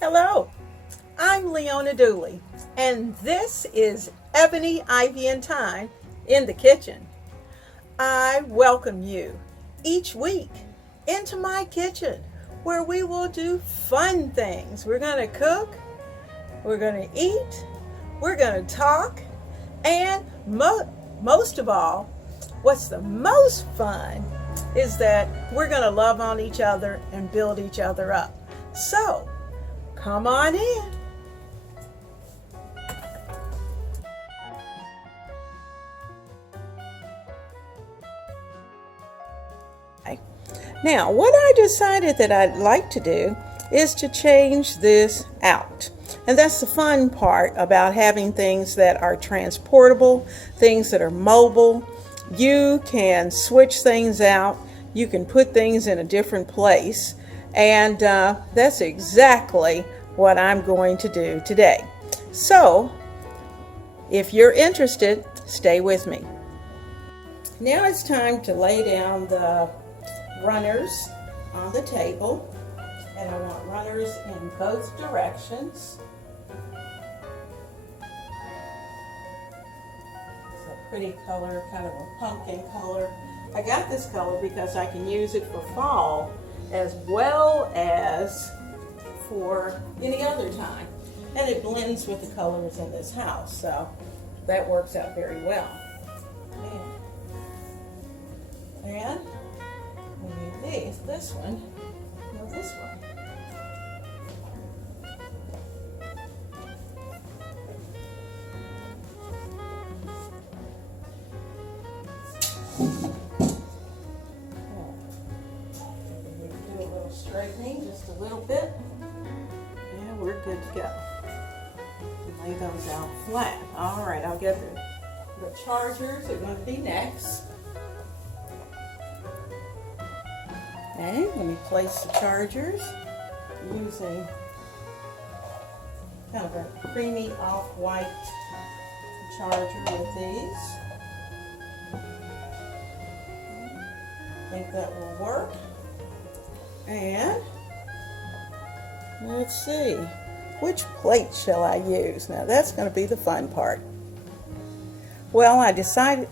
Hello, I'm Leona Dooley, and this is Ebony, Ivy, and Thyme in the kitchen. I welcome you each week into my kitchen where we will do fun things. We're going to cook, we're going to eat, we're going to talk, and most of all, what's the most fun is that we're going to love on each other and build each other up. So, come on in. Now, what I decided that I'd like to do is to change this out. And that's the fun part about having things that are transportable, things that are mobile. You can switch things out. You can put things in a different place. And that's exactly what I'm going to do today. So, if you're interested, stay with me. Now it's time to lay down the runners on the table, and I want runners in both directions. It's a pretty color, kind of a pumpkin color. I got this color because I can use it for fall as well as for any other time, and it blends with the colors in this house, so that works out very well. And we need this one, or this one. Do a little straightening, just a little bit, and we're good to go. Lay those out flat. All right, I'll get the chargers are going to be next. Okay, let me place the chargers using kind of a creamy off-white charger with these. I think that will work. And let's see, which plate shall I use? Now that's going to be the fun part. Well, I decided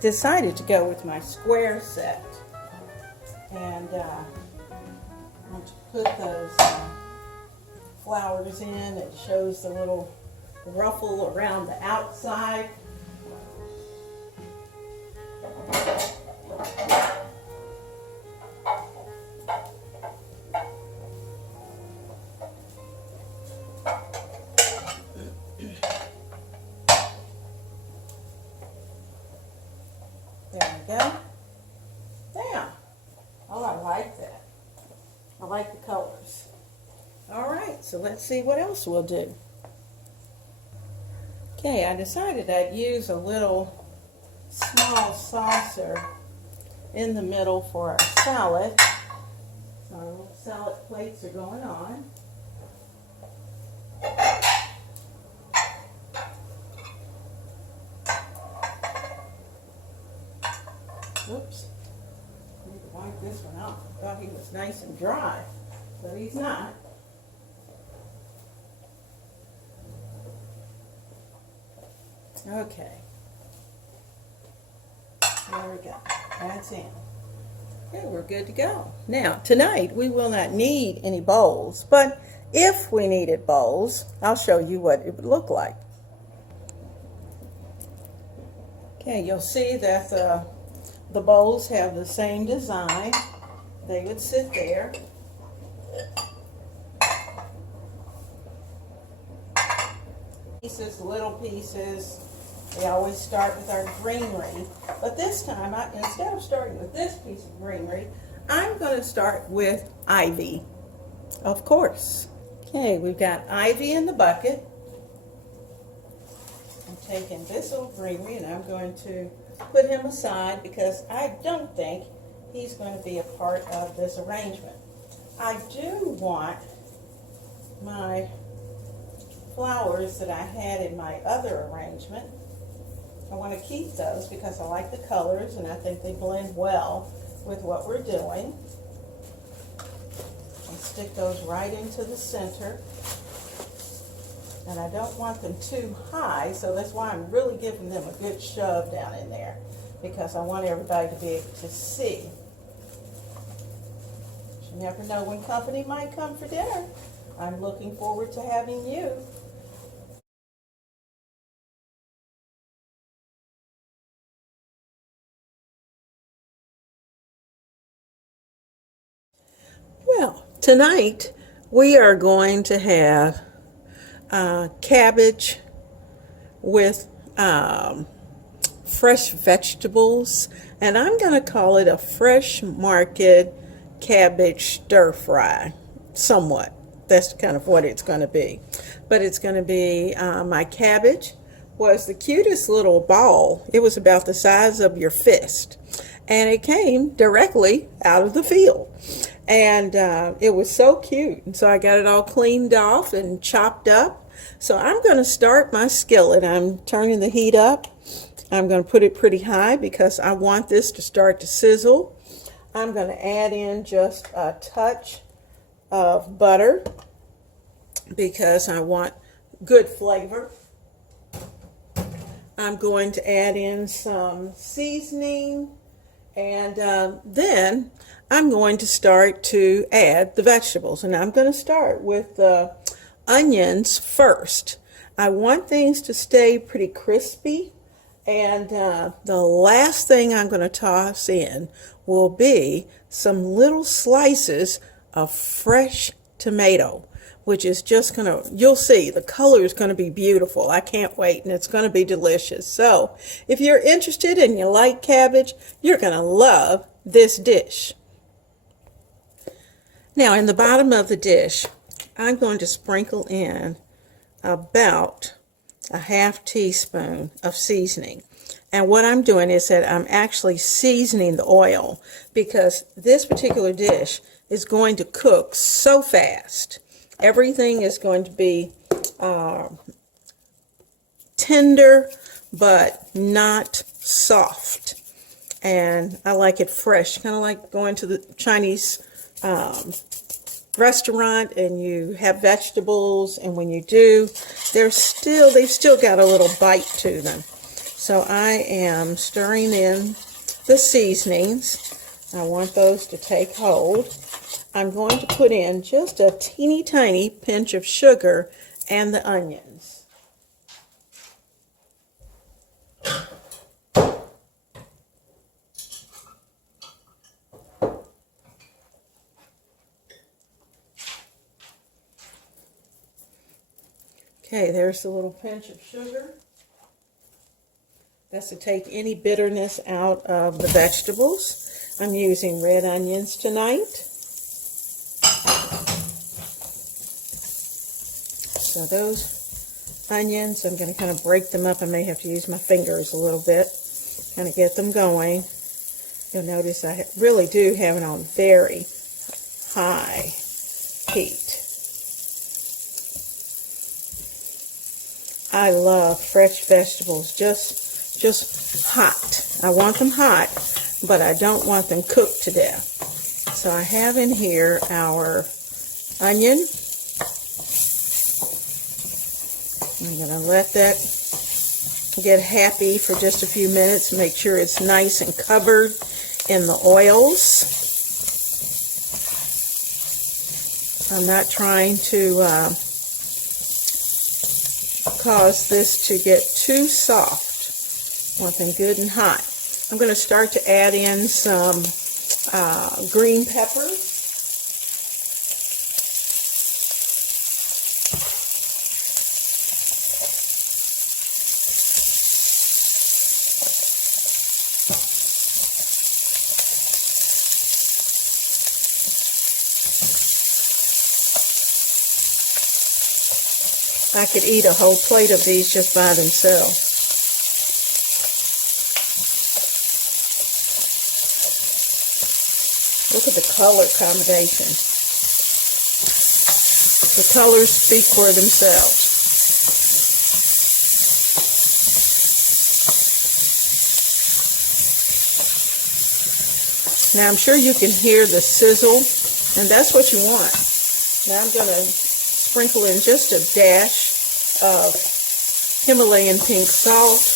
to go with my square set. And I want to put those flowers in. It shows the little ruffle around the outside. There we go. There. Oh, I like that. I like the colors. All right, so let's see what else we'll do. Okay, I decided I'd use a little small saucer in the middle for our salad. So our little salad plates are going on. Oops. I need to wipe this one off. I thought he was nice and dry, but he's not. Okay. There we go. That's in. Okay, we're good to go. Now, tonight we will not need any bowls, but if we needed bowls, I'll show you what it would look like. Okay, you'll see that the bowls have the same design. They would sit there. Pieces, little pieces. We always start with our greenery. But this time, instead of starting with this piece of greenery, I'm going to start with ivy, of course. Okay, we've got ivy in the bucket. I'm taking this little greenery and I'm going to put him aside because I don't think he's going to be a part of this arrangement. I do want my flowers that I had in my other arrangement. I want to keep those because I like the colors and I think they blend well with what we're doing. stick those right into the center. And I don't want them too high, so that's why I'm really giving them a good shove down in there, because I want everybody to be able to see. You never know when company might come for dinner. I'm looking forward to having you. Well, tonight we are going to have cabbage with fresh vegetables, and I'm going to call it a fresh market cabbage stir fry, somewhat. That's kind of what it's going to be. But it's going to be, my cabbage was the cutest little ball. It was about the size of your fist, and it came directly out of the field. And it was so cute. And so I got it all cleaned off and chopped up. So I'm going to start my skillet. I'm turning the heat up. I'm going to put it pretty high because I want this to start to sizzle. I'm going to add in just a touch of butter because I want good flavor. I'm going to add in some seasoning, and then I'm going to start to add the vegetables. And I'm going to start with the onions first. I want things to stay pretty crispy, and the last thing I'm going to toss in will be some little slices of fresh tomato, which is just going to, you'll see, the color is going to be beautiful. I can't wait, and it's going to be delicious. So if you're interested and you like cabbage, you're going to love this dish. Now, in the bottom of the dish, I'm going to sprinkle in about a half teaspoon of seasoning. And what I'm doing is that I'm actually seasoning the oil, because this particular dish is going to cook so fast. Everything is going to be tender, but not soft. And I like it fresh, kind of like going to the Chinese restaurant and you have vegetables, and when you do, they've still got a little bite to them. So I am stirring in the seasonings. I want those to take hold. I'm going to put in just a teeny tiny pinch of sugar and the onions. Okay, there's the little pinch of sugar. That's to take any bitterness out of the vegetables. I'm using red onions tonight. So those onions, I'm going to kind of break them up. I may have to use my fingers a little bit, kind of get them going. You'll notice I really do have it on very high heat. I love fresh vegetables, just hot. I want them hot, but I don't want them cooked to death. So I have in here our onion. I'm going to let that get happy for just a few minutes. Make sure it's nice and covered in the oils. I'm not trying to cause this to get too soft. I want them good and hot. I'm going to start to add in some green peppers. I could eat a whole plate of these just by themselves. Look at the color combination. The colors speak for themselves. Now I'm sure you can hear the sizzle, and that's what you want. Now I'm going to sprinkle in just a dash of Himalayan pink salt.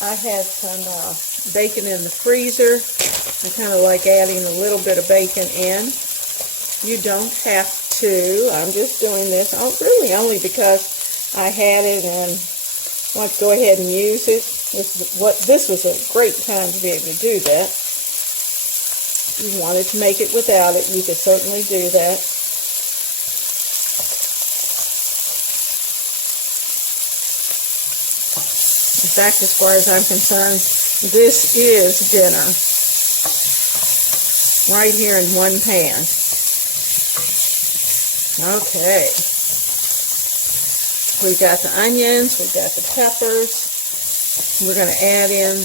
I had some bacon in the freezer. I kind of like adding a little bit of bacon in. You don't have to. I'm just doing this really only because I had it and want to go ahead and use it. This was a great time to be able to do that. If you wanted to make it without it, you could certainly do that. In fact, as far as I'm concerned, this is dinner. Right here in one pan. Okay. We've got the onions, we've got the peppers. We're going to add in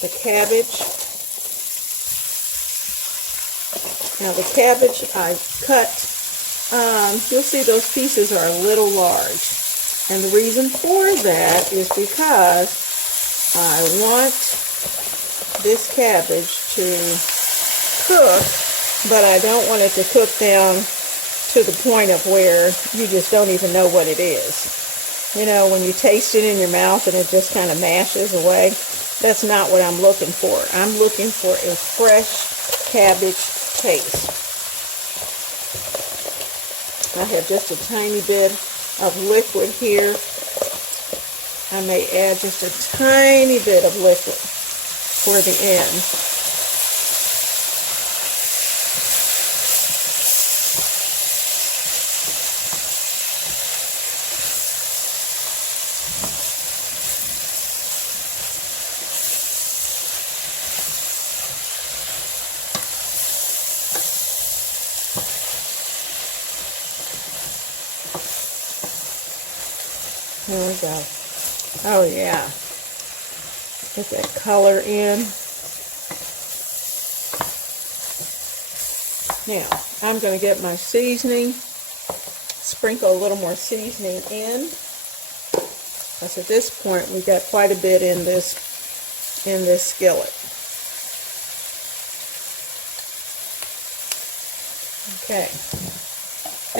the cabbage. Now the cabbage I cut, you'll see those pieces are a little large. And the reason for that is because I want this cabbage to cook, but I don't want it to cook down to the point of where you just don't even know what it is. You know, when you taste it in your mouth and it just kind of mashes away, that's not what I'm looking for. I'm looking for a fresh cabbage taste. I have just a tiny bit of liquid here. I may add just a tiny bit of liquid for the end. There we go. Oh yeah. Get that color in. Now, I'm going to get my seasoning. Sprinkle a little more seasoning in. Because at this point, we've got quite a bit in this skillet. Okay.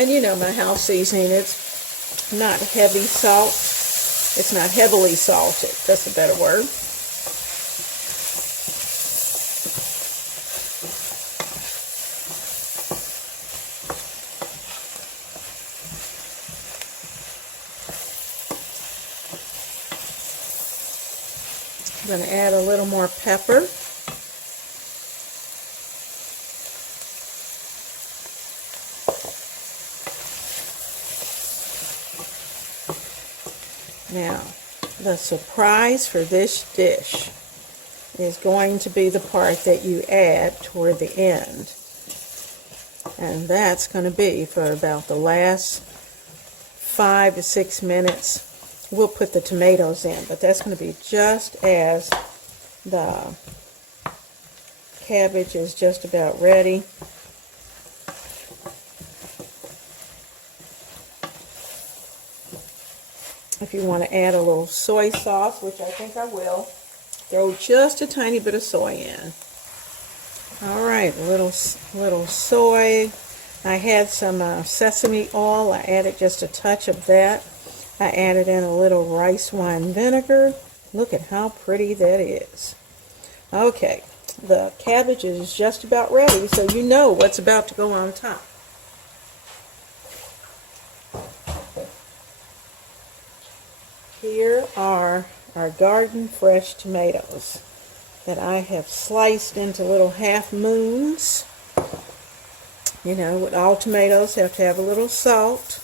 And you know my house seasoning, it's not heavy salt. It's not heavily salted. That's a better word. I'm going to add a little more pepper. Now, the surprise for this dish is going to be the part that you add toward the end. And that's going to be for about the last 5 to 6 minutes. We'll put the tomatoes in, but that's going to be just as the cabbage is just about ready. If you want to add a little soy sauce, which I think I will, throw just a tiny bit of soy in. All right, a little soy. I had some sesame oil. I added just a touch of that. I added in a little rice wine vinegar. Look at how pretty that is. Okay, the cabbage is just about ready, so you know what's about to go on top. Here are our garden fresh tomatoes that I have sliced into little half moons. You know, with all tomatoes have to have a little salt.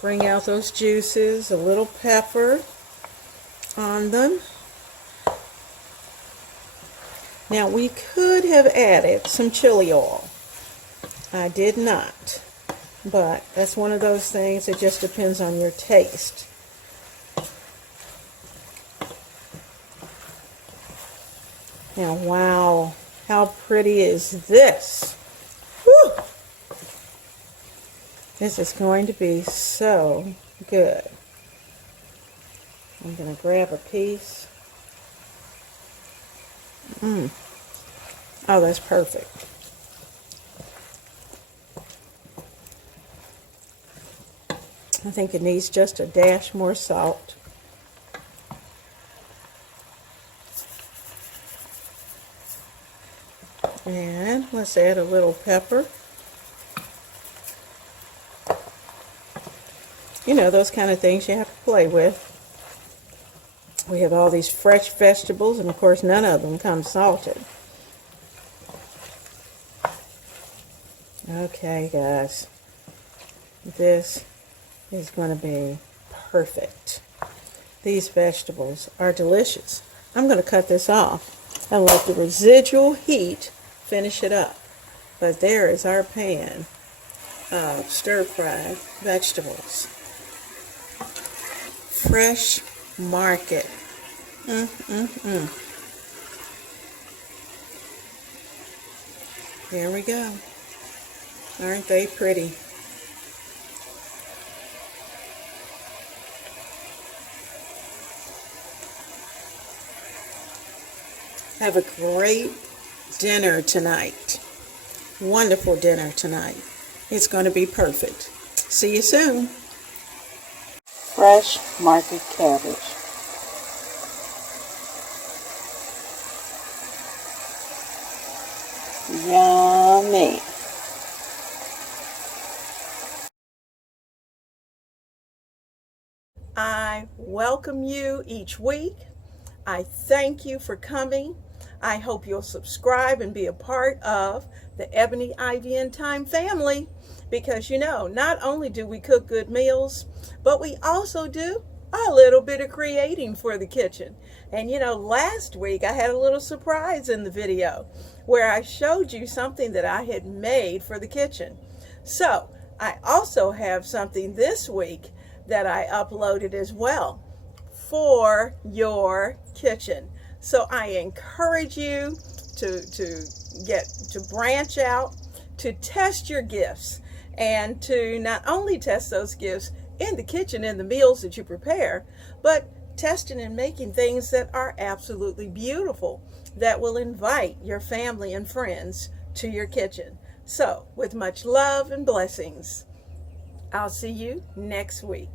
Bring out those juices, a little pepper on them. Now we could have added some chili oil. I did not, but that's one of those things that just depends on your taste. Now, wow, how pretty is this? Woo! This is going to be so good. I'm going to grab a piece. Oh, that's perfect. I think it needs just a dash more salt. And let's add a little pepper. You know, those kind of things you have to play with. We have all these fresh vegetables, and of course none of them come salted. Okay, guys. This is going to be perfect. These vegetables are delicious. I'm going to cut this off and let the residual heat finish it up. But there is our pan of stir-fried vegetables. Fresh market. Here we go. Aren't they pretty? Have a great dinner tonight. Wonderful dinner tonight. It's going to be perfect. See you soon. Fresh market cabbage. Yummy. I welcome you each week. I thank you for coming. I hope you'll subscribe and be a part of the Ebony, Ivy, and Thyme family, because you know, not only do we cook good meals, but we also do a little bit of creating for the kitchen. And you know, last week I had a little surprise in the video where I showed you something that I had made for the kitchen. So I also have something this week that I uploaded as well for your kitchen. So I encourage you to branch out, to test your gifts, and to not only test those gifts in the kitchen in the meals that you prepare, but testing and making things that are absolutely beautiful, that will invite your family and friends to your kitchen. So with much love and blessings, I'll see you next week.